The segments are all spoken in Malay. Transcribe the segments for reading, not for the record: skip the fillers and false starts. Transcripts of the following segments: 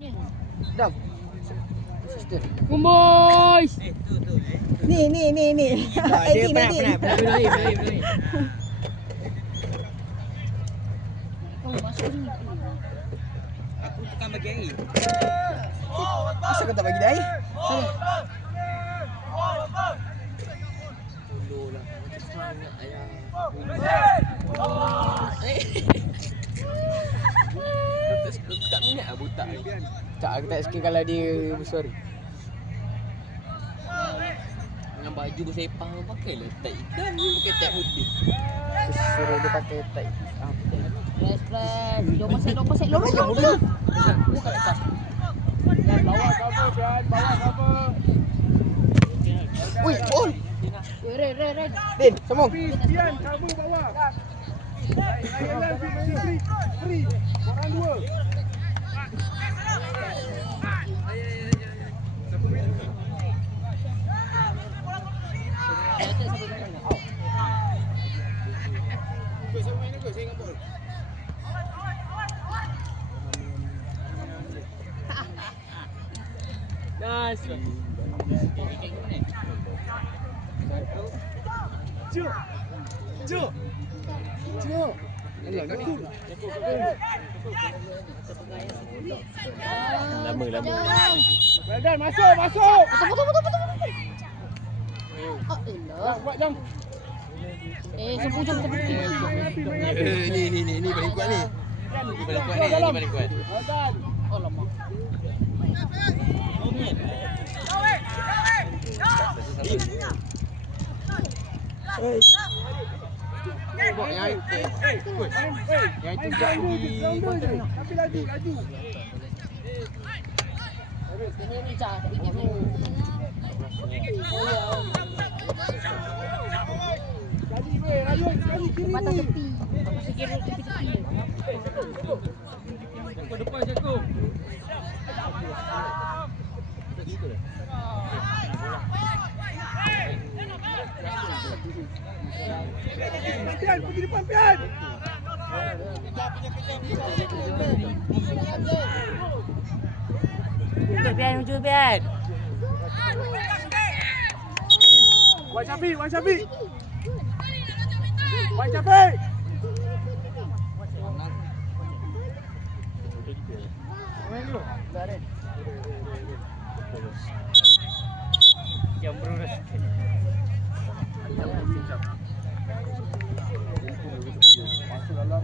Dam. Assistant. Boys. Ni. Dia penat. Berdua. Oh, masuk ni. Aku tekan bagi air. Asal kau tak bagi dia air? Sana. Tolonglah. Macam sangat ayah. Aku tak minat lah butak ni. Tak, aku tak suka kalau dia bersuara. Dengan baju bersepah kau pakai lah tag hitam ni pakai tag putih. Aku suruh dia pakai tag. Press. Dua pasal. Lorong je. Bukan tak. Bawah cover. Ui, on. Ren. Din, sambung. Pian cover bawah. Layan free. Orang dua. Nice. Jom. Lama. Badan masuk. Betul. Buat jam. Sepuluh jam. Ni paling kuat ni. Ni paling kuat. Badan. Alamak. Buat yang itu jap di konten. Tapi laju. Ini ni cah tak ingat ni. Laju kiri. Batas tepi. Aku sekira tepi. Depan Jacob. Pian, pergi depan Pian. Muncul Pian. Wan Syafiq. Yang berurus. Masuk dalam.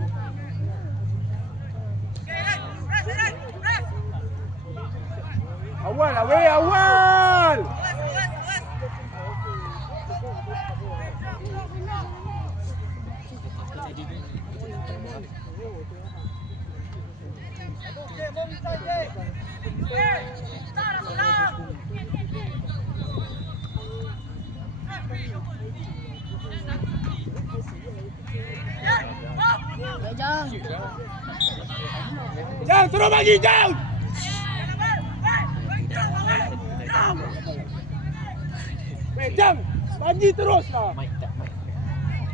Awal. Jang, suruh bagi Jang. Jang, bagi teruslah.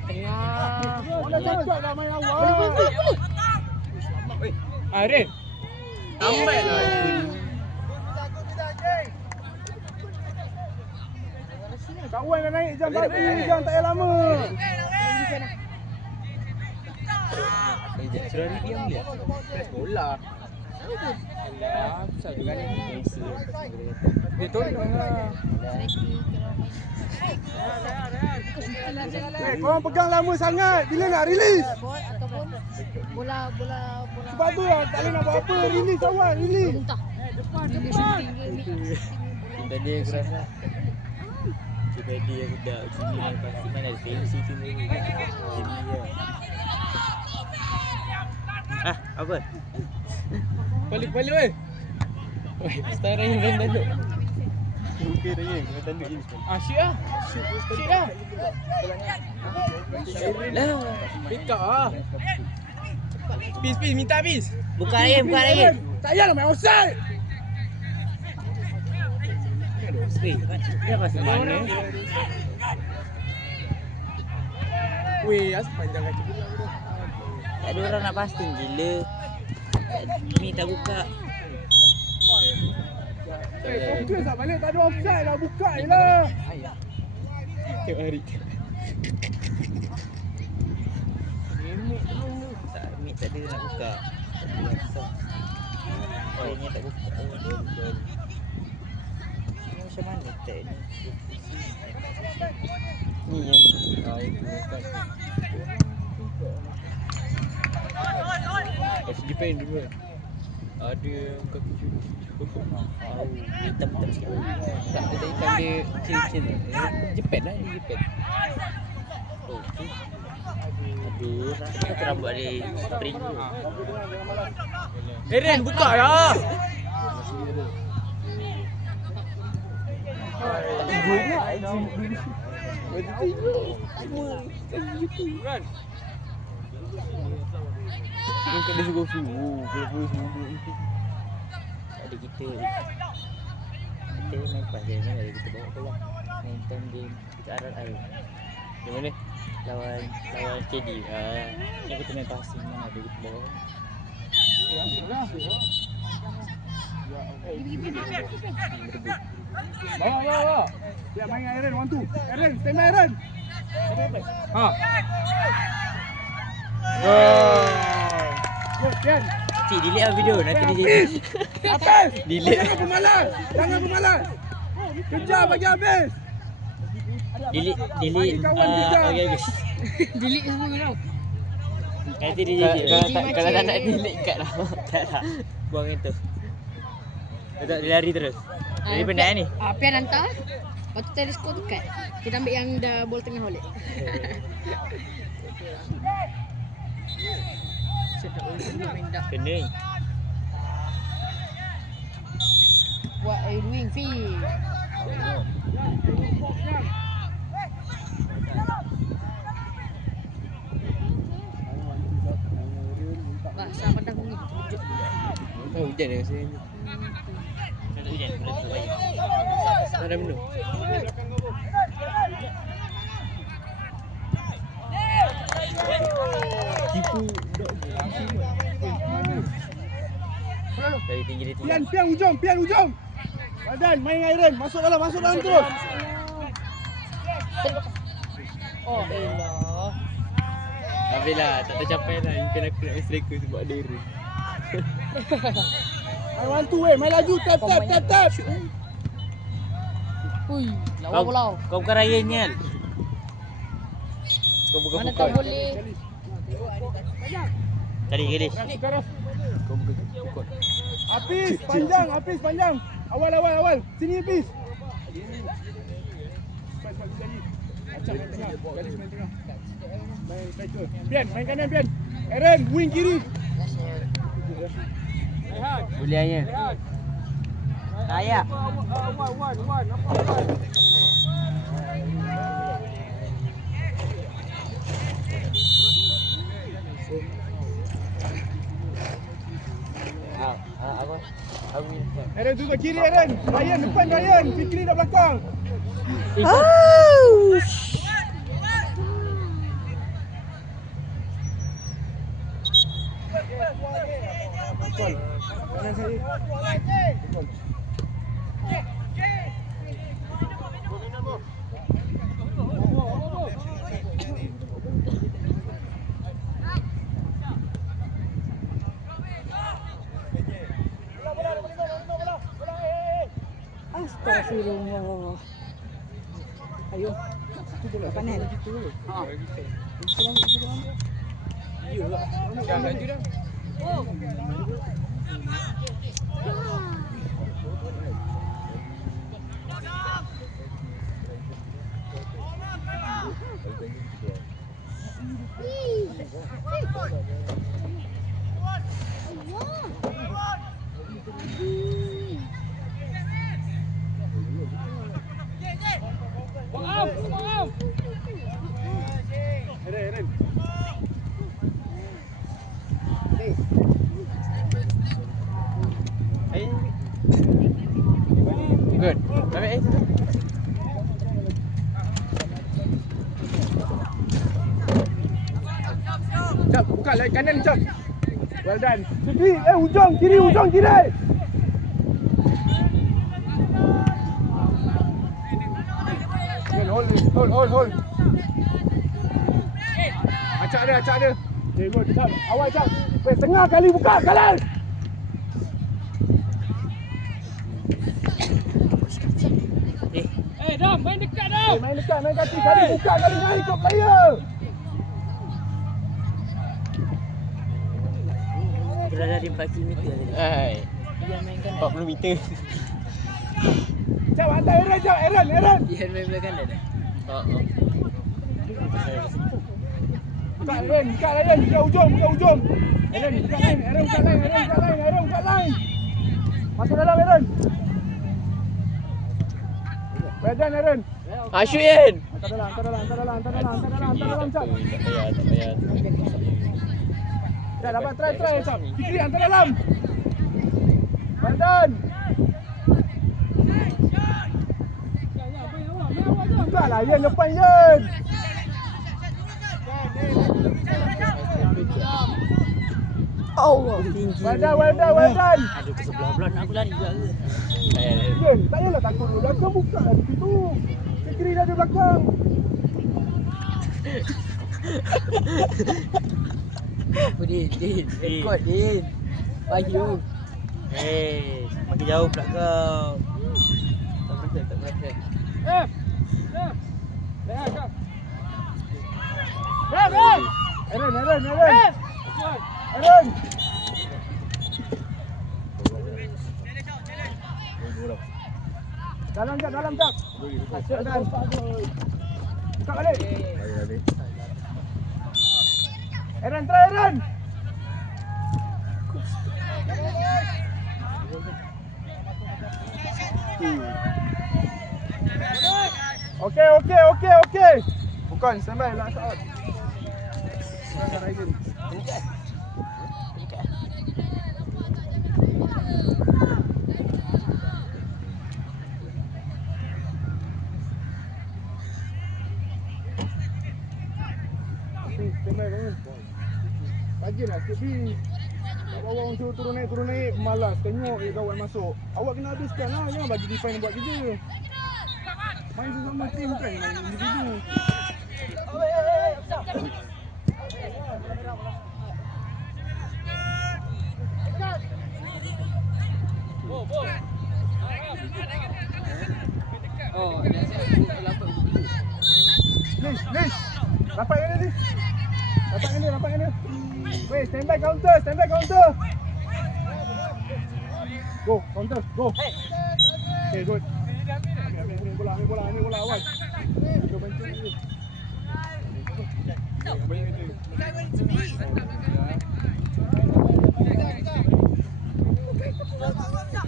Tengah. Boleh cakap dah main awal. Boleh. Ren. Tambah lah. Kawan dah naik jam tadi, jam tak payah lama. Suruh dia diam dia. Press bola. Alah, susah juga ni. Dia tolong lah. Korang pegang lama sangat. Bila nak release? Ataupun bola. Sebab tu lah, tak boleh nak buat apa. Release awal, release. Muntah. Depan. Tadi aku rasa sebab dia budak sini pasti mana ada fancy sini. Apa? Balik weh. Weh, sekarang yang belum tanduk. Okey dah yang tanduk ini. Asyik lah. Asyik lah. Lah, Pick up lah. Peace, minta peace. buka lagi. Tak payahlah main offside. Dia pasal mana? Weh, asal panjang kaki pula tu. Tak ada orang nak pasting gila. Ni tak buka. Itu tak balik, tak ada offside lah. Buka je lah. Tiap hari. Tak ambil tak ada nak buka. Orangnya tak buka. Ini macam mana tak ni? Ni yang itu bukan. Kasi Japan dulu kan. Ada yang kaki cukup. Hitam-hitam sikit. Tak ada ikan dia kecil-kecil. Japan lah ni Japan. Oh, okey. Aduh, kita rambut ada spring tu. Eren buka lah. Kan? Yang kena suka flu. Flu semua. Ada kita main pas je kan, ada kita bawa pulang. Main time game kita RRI. Yang mana? Lawan KD. Yang kita main passing mana ada kita bawa. Bawa. Siap main dengan Eren, 1-2. Eren, stand by Eren. Ha. Good, Pian. Cik, delete lah video nanti dia jadi. Habis. Delete. Jangan pemalas. Jangan pemalas. Kejar bagi habis. Delete. Bagi kawan kejar. Okey habis. Delete semua kau. Nanti dia jadi. Kalau tak nak delete kat lah. Tak tak. Buang itu. Tak dia lari terus. Jadi penat ni. Pian hantar. Lepas tu tadi skor tu kat. Kita ambil yang dah bola tengah balik. Sedap main dah. Kena. What are you doing, Fi? Basah padang ni. Oh, hujan dah rasa ni. Hujan boleh tu air. Tak ada minum. Tipu Dari tinggi dia tinggi. Pian hujung. Badan main dengan Eren, masuk dalam terus. Oh, elah. Habis lah, tak tercapai lah. Impian aku nak main striker sebab ada error. Main 1-2 main laju, tap. Hui, lawa bola. Kau bukan Ryan ni kan? Kau bukan Mana pukul. tak boleh. Tadi Galis. Kau bukan pukul. Apis panjang. Awal. Sini Apis. Acak main tengah. Galis main tengah. Main striker. Pian, main kanan Pian. Eren, wing kiri. Buliannya. Layak. Apa? Awil. Eren tu kiri Eren. Ryan depan Ryan. Fikri dah belakang. Betul. Kanan saya. Betul. Astagfirullah. Ayo. Kanan. Ha. Iyalah. Dah laju dah. Eren. Good. Ambil tu. Jap, buka lagi kanan jap. Well done. Kiri, hujung kiri. Hold. Acak dia. Okay, good. Jap. Awal jap. Weh, tengah kali buka kali. Dam, main dekat dah. Main dekat, main kaki. Kali buka, kali naik ke player. Berada di 4 km tadi. Hai. Dia mainkan 40 meter. Jap, hantar Aaron jap. Aaron. dia main belah kanan dah. Buka Aaron, buka ujung. Aaron, buka line. Masuk dalam Aaron. Wedan Aaron. Shoot in. Hantar dalam jap. Tak payah. Dah dapat try jap. Fikri hantar dalam. Wedan. Buka lah Ian depan Ian. Allah. Wedan. Aduh ke sebelah belah nak aku lari juga ke. Ian, tak payahlah takut dulu. Belakang buka lah di situ. Fikri dah di belakang. Apa Din? Rekod Din. Bayu. Makin jauh pula kau. Tak berasa. Aaron. Dalam jap. Buka balik. Aaron, try Aaron. Okey. Bukan, standby lah saat. Bagilah sikit. Bawa orang suruh turun naik malas. Tengok kawan masuk. Awak kena habiskan lah. Jangan bagi define buat kerja. Main sesama tim kan, main individu. Lish. Rapat dengan dia. Wait, stand by counter. Go, counter, go. Okay, good. Ambil bola awal.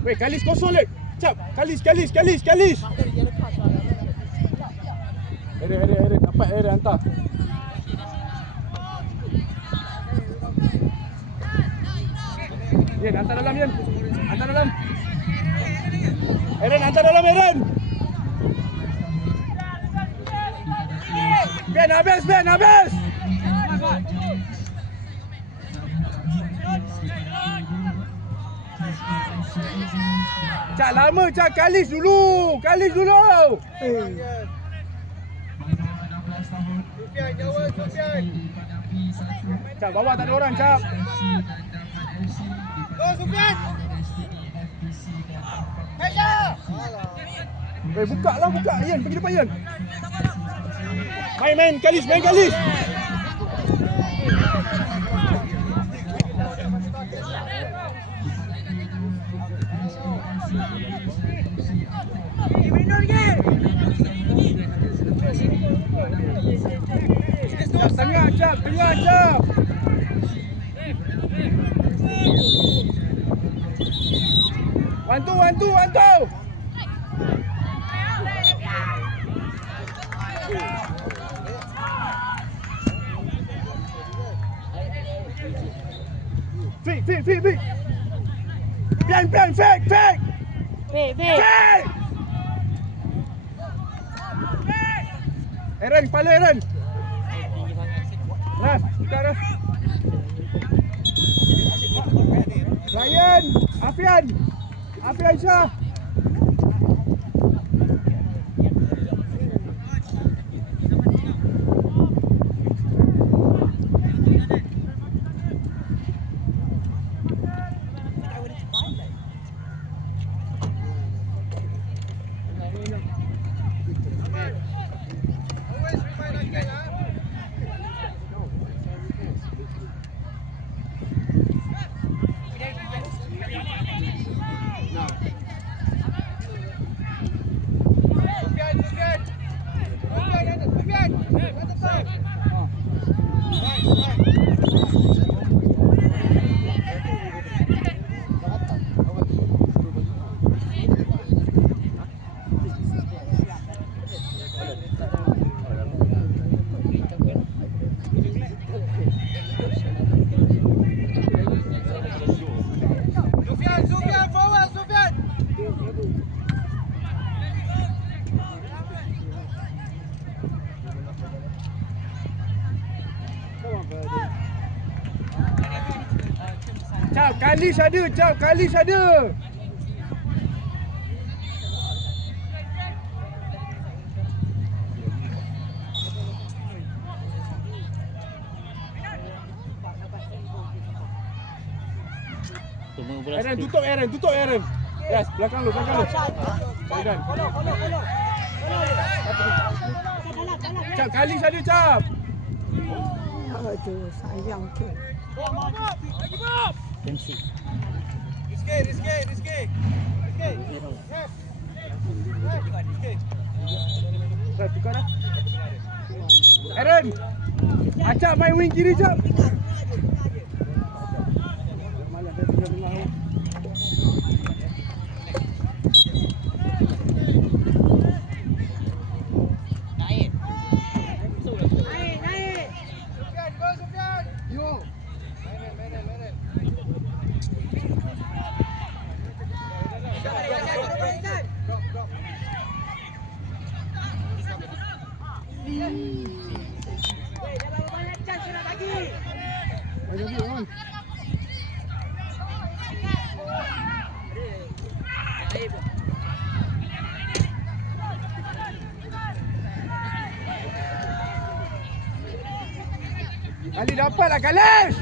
Wait, Kalis kosong lek. Cap, Kalis. Aaron, dapat Aaron hantar. Ian, hantar dalam Ian. Aaron, hantar dalam Aaron. Ben, habis. Cak lama, Cak. Kalis dulu. Cak, bawah tak ada orang, Cak. Go, Sufian. Buka. Ian, pergi depan Ian. Main Kalis. Tengah jap. One two. Fake. Pian, fake. Aaron, kepala Aaron. Ras, buka Ras. Ryan, Afian Syah. Kalis ada, Cap. Kalis ada. Semua bola Aaron, stick. tutup Aaron, tutup Aaron. Yes, belakang lu, belakang lu. Saidan. Cap, Kalis ada, Cap. Aduh, sayang tu. MC. Dah, tukar dah. Aaron. Acap main wing kiri, Cap. Malas dah tinggal tengah. Ali dapat lah Kalis.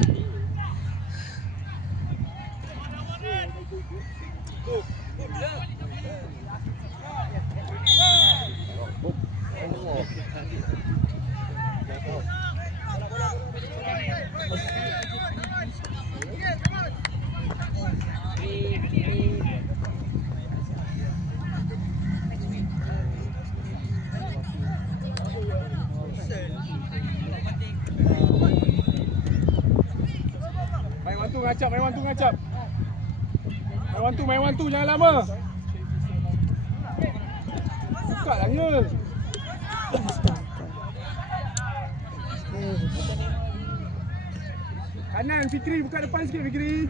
Main one two ngacap. Main one two jangan lama. Buka lah ni. Kanan Fikri, buka depan sikit Fikri.